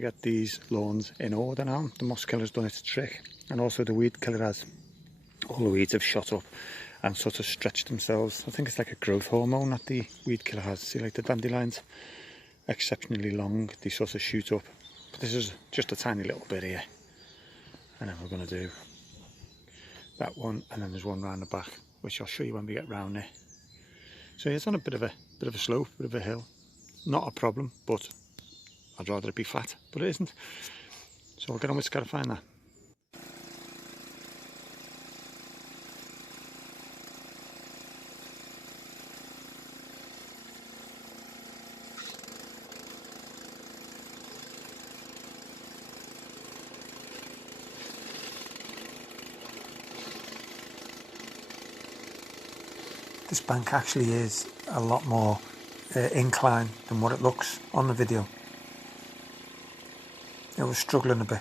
to get these lawns in order now. The moss killer's done its trick, and also the weed killer has. All the weeds have shot up and sort of stretched themselves. I think it's like a growth hormone that the weed killer has. See, like the dandelions, exceptionally long, they sort of shoot up. But this is just a tiny little bit here. And then we're going to do that one, and then there's one round the back, which I'll show you when we get round there. So it's on a bit of a slope, bit of a hill. Not a problem, but I'd rather it be flat, but it isn't. So we'll get on with scarifying that. This bank actually is a lot more incline than what it looks on the video. It was struggling a bit.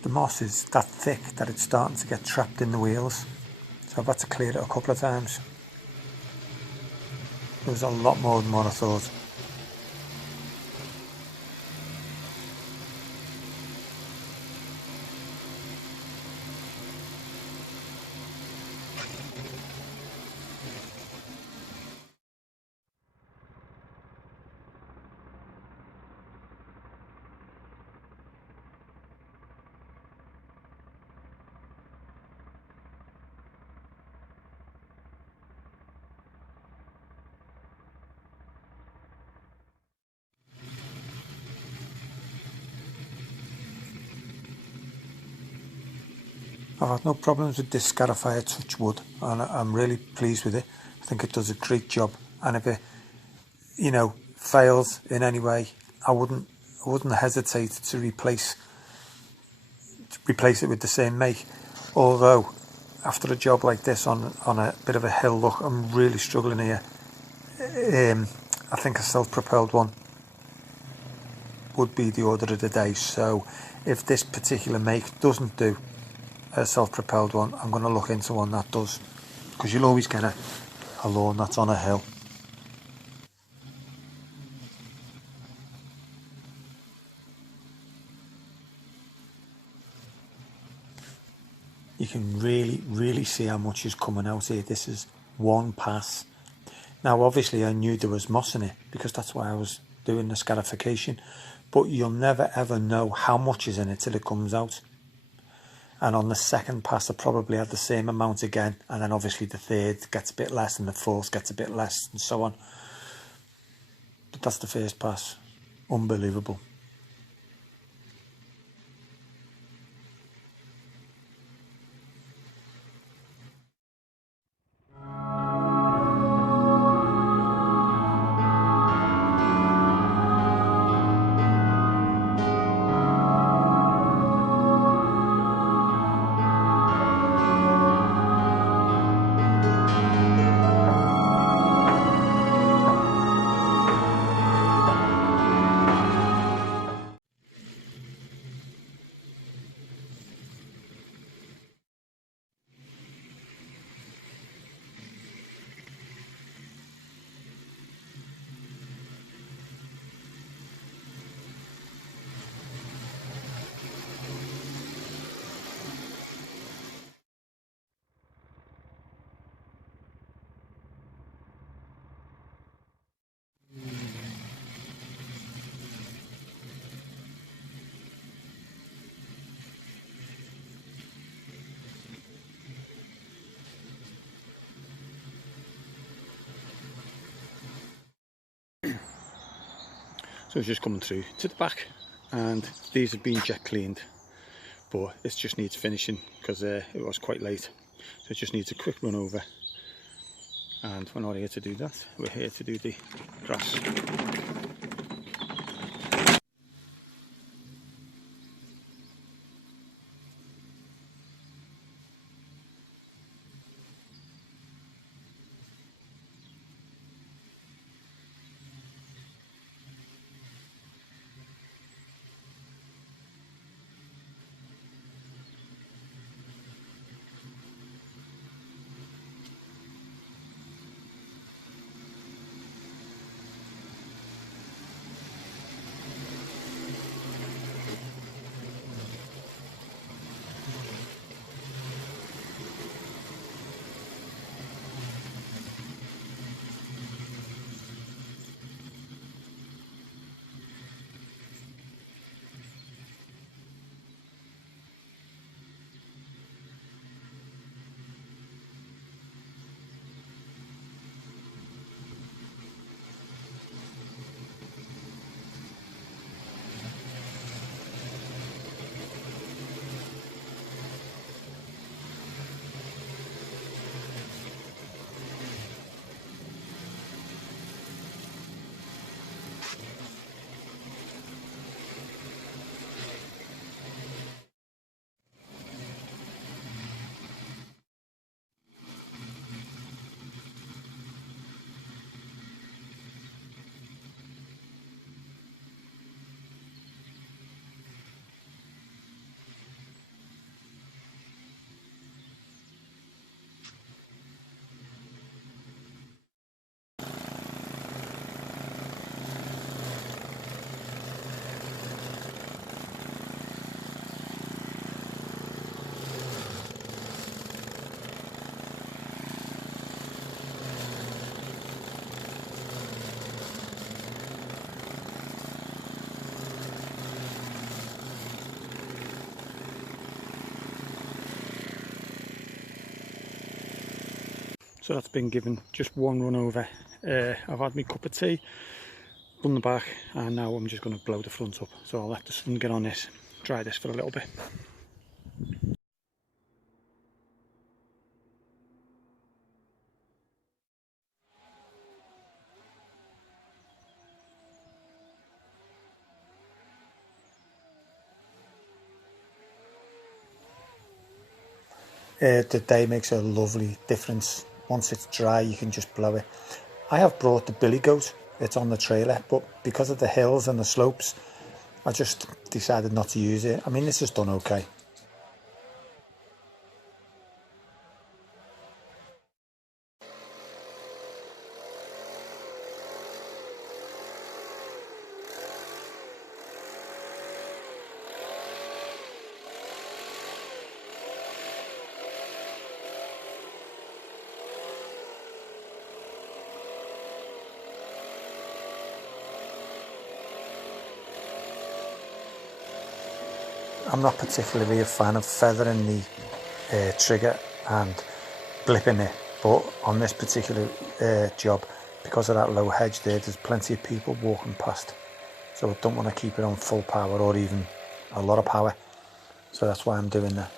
The moss is that thick that it's starting to get trapped in the wheels, so I've had to clear it a couple of times. There was a lot more than what I thought. I've had no problems with this scarifier, touch wood, and I'm really pleased with it. I think it does a great job, and if it, you know, fails in any way, I wouldn't hesitate to replace it with the same make. Although after a job like this on a bit of a hill, look, I'm really struggling here. I think a self-propelled one would be the order of the day. So if this particular make doesn't do a self-propelled one, I'm going to look into one that does, because you'll always get a lawn that's on a hill. You can really see how much is coming out here. This is one pass. Now obviously I knew there was moss in it because that's why I was doing the scarification, but you'll never ever know how much is in it till it comes out. And on the second pass I probably had the same amount again, and then obviously the third gets a bit less and the fourth gets a bit less and so on. But that's the first pass. Unbelievable. So it's just coming through to the back, and these have been jet cleaned, but it just needs finishing because it was quite late. So it just needs a quick run over, and we're not here to do that, we're here to do the grass. So that's been given just one run over. I've had my cup of tea, done the back, and now I'm just going to blow the front up. So I'll let the sun get on this, dry this for a little bit. The day makes a lovely difference. Once it's dry, you can just blow it. I have brought the billy goat, it's on the trailer, but because of the hills and the slopes, I just decided not to use it. I mean, this is done okay. I'm not particularly a fan of feathering the trigger and blipping it, but on this particular job, because of that low hedge there's plenty of people walking past, so I don't want to keep it on full power or even a lot of power, so that's why I'm doing that.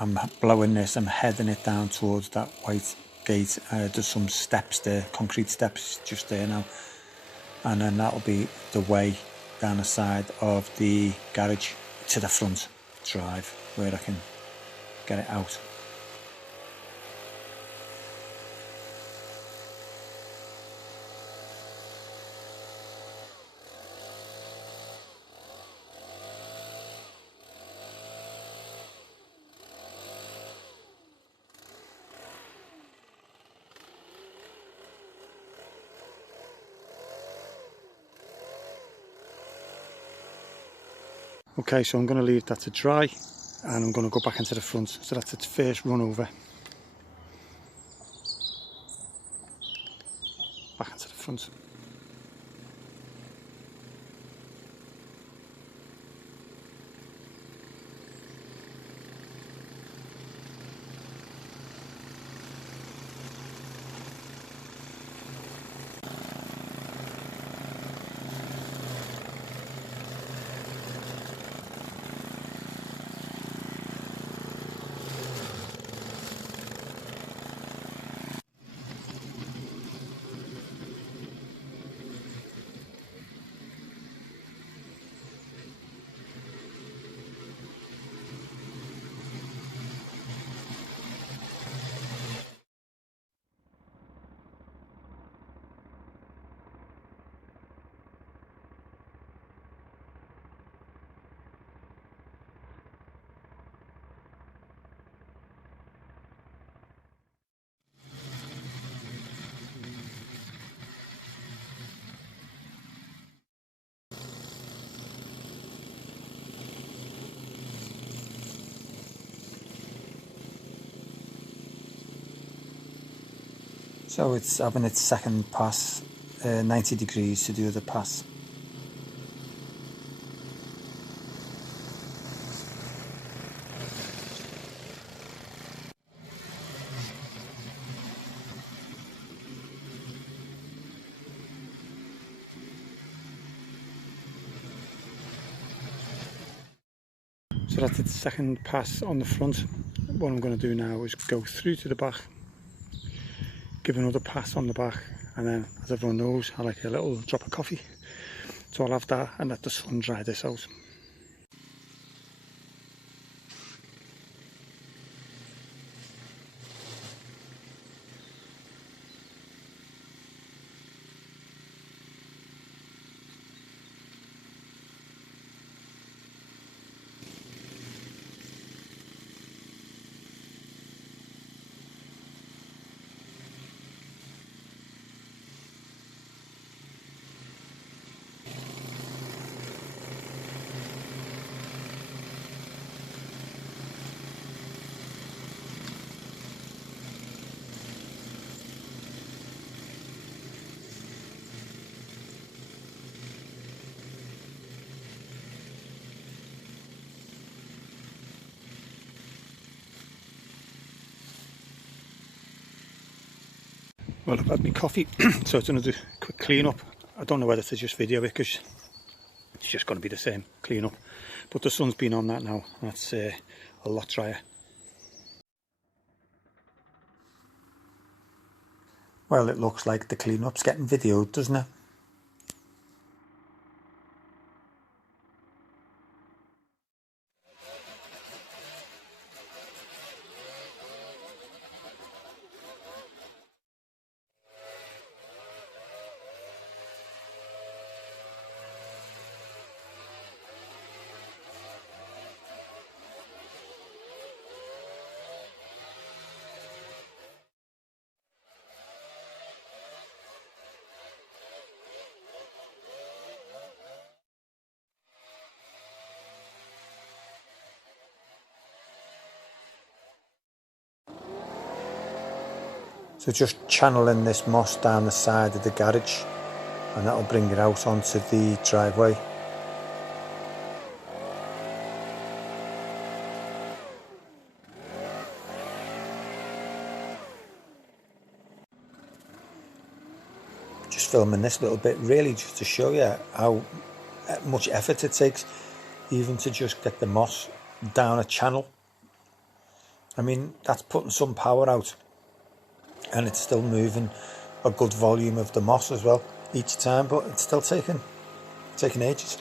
I'm blowing this, I'm heading it down towards that white gate. There's some steps there, concrete steps just there now, and then that'll be the way down the side of the garage to the front drive where I can get it out. Okay, so I'm going to leave that to dry and I'm going to go back into the front. So that's its first run over. Back into the front. So it's having its second pass, 90 degrees to do the pass. So that's its second pass on the front. What I'm going to do now is go through to the back, give another pass on the back, and then, as everyone knows, I like a little drop of coffee. So I'll have that and let the sun dry this out. Well, I've had my coffee, so it's another quick clean up. I don't know whether to just video it because it's just going to be the same clean up. But the sun's been on that now, and that's a lot drier. Well, it looks like the clean up's getting videoed, doesn't it? So just channeling this moss down the side of the garage, and that'll bring it out onto the driveway. Just filming this little bit really just to show you how much effort it takes even to just get the moss down a channel. I mean, that's putting some power out, and it's still moving a good volume of the moss as well each time, but it's still taking ages.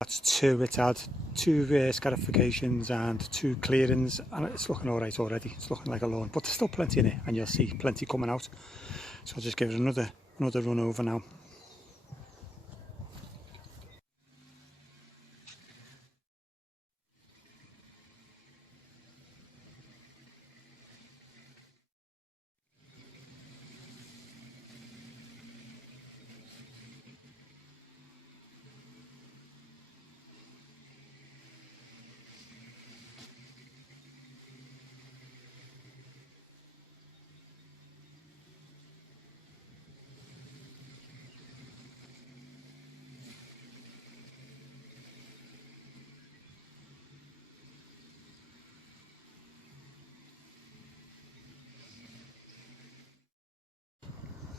That's two. It's had two scarifications and two clearings, and it's looking alright already. It's looking like a lawn, but there's still plenty in it, and you'll see plenty coming out. So I'll just give it another run over now.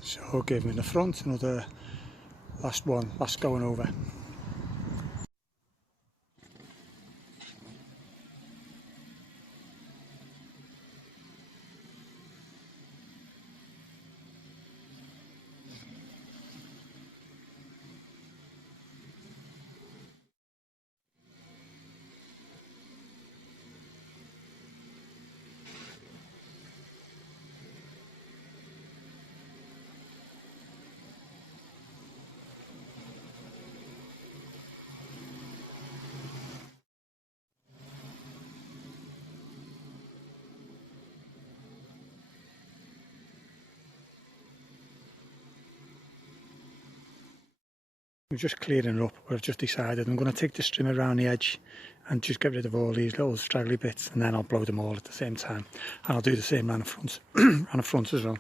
So give me the front, another last going over. I'm just clearing it up, but I've just decided I'm going to take the string around the edge and just get rid of all these little straggly bits, and then I'll blow them all at the same time. And I'll do the same around the front, around the front as well.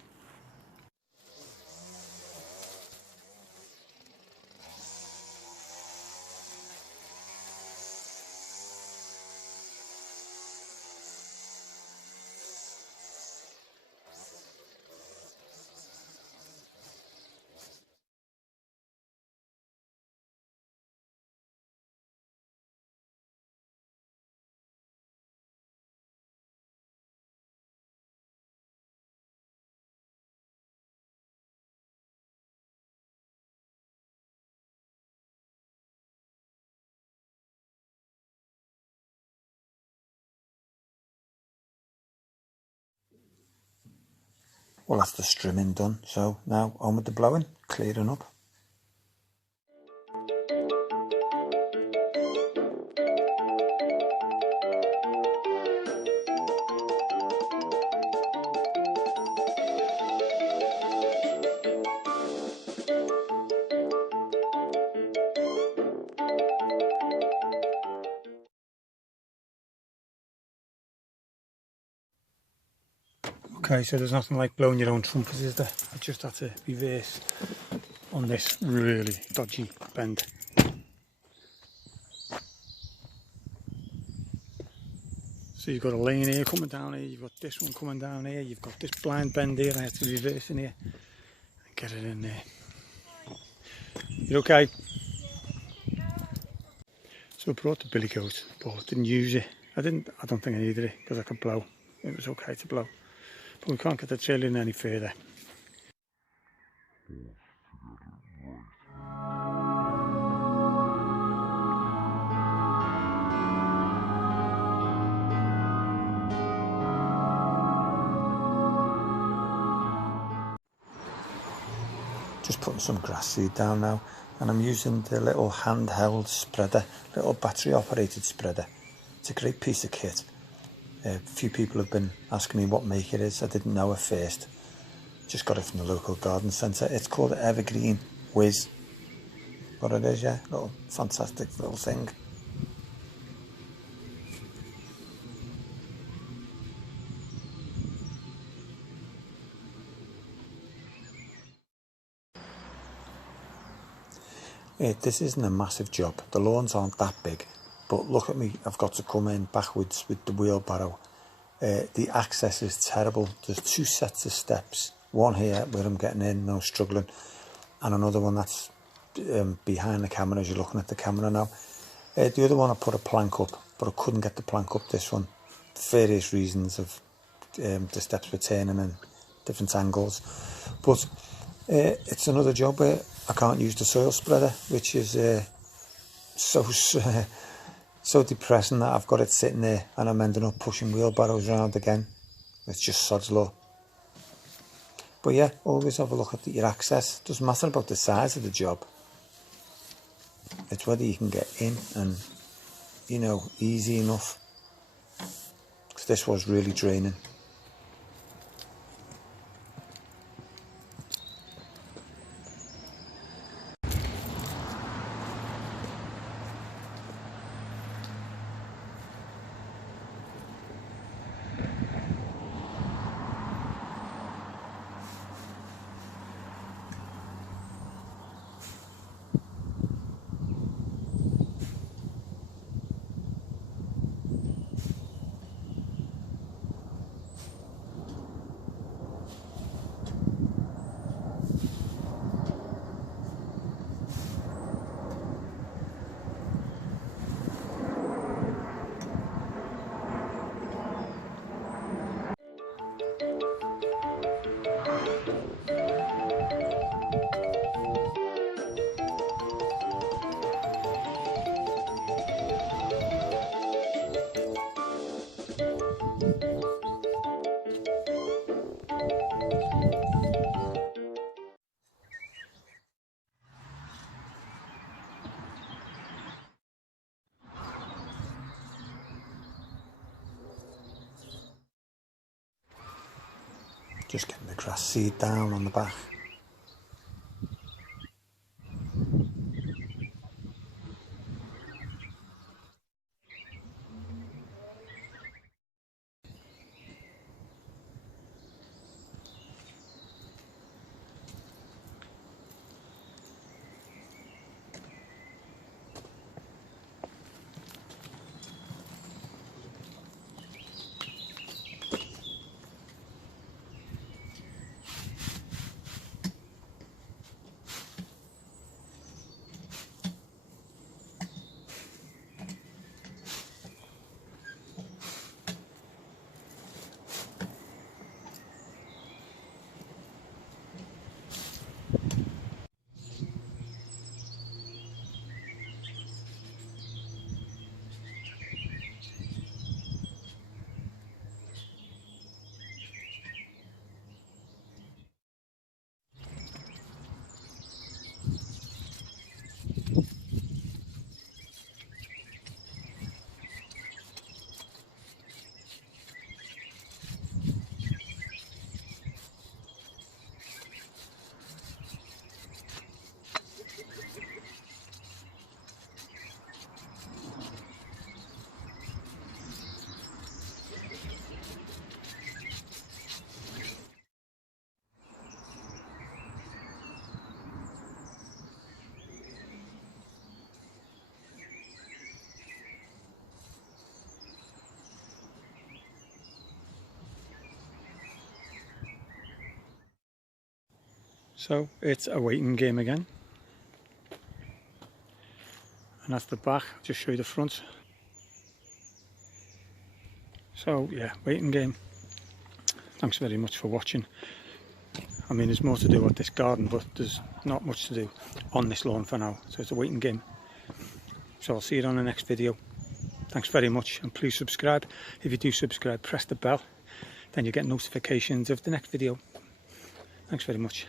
Well, that's the strimming done, so now on with the blowing, clearing up. Okay, so there's nothing like blowing your own trumpet, is there? I just had to reverse on this really dodgy bend. So you've got a lane here coming down here, you've got this one coming down here, you've got this blind bend here, I have to reverse in here and get it in there. You okay? So I brought the billy goat, but didn't use it. I don't think I needed it because I could blow. It was okay to blow. But we can't get the trail in any further. Just putting some grass seed down now, and I'm using the little handheld spreader, little battery operated spreader. It's a great piece of kit. A few people have been asking me what make it is. I didn't know at first. Just got it from the local garden centre. It's called Evergreen Whiz. What it is, yeah, little fantastic little thing. This isn't a massive job. The lawns aren't that big, but look at me. I've got to come in backwards with the wheelbarrow. The access is terrible. There's 2 sets of steps. One here where I'm getting in, no struggling, and another one that's behind the camera as you're looking at the camera now. The other one I put a plank up, but I couldn't get the plank up this one. Various reasons of the steps were turning in different angles. But it's another job where I can't use the soil spreader, which is so depressing that I've got it sitting there and I'm ending up pushing wheelbarrows around again. It's just sod's law. But yeah, always have a look at your access. Doesn't matter about the size of the job. It's whether you can get in and, you know, easy enough. Because this was really draining. Just getting the grass seed down on the back. So it's a waiting game again. And that's the back, I'll just show you the front. So yeah, waiting game. Thanks very much for watching. I mean, there's more to do with this garden, but there's not much to do on this lawn for now. So it's a waiting game. So I'll see you on the next video. Thanks very much, and please subscribe. If you do subscribe, press the bell, then you get notifications of the next video. Thanks very much.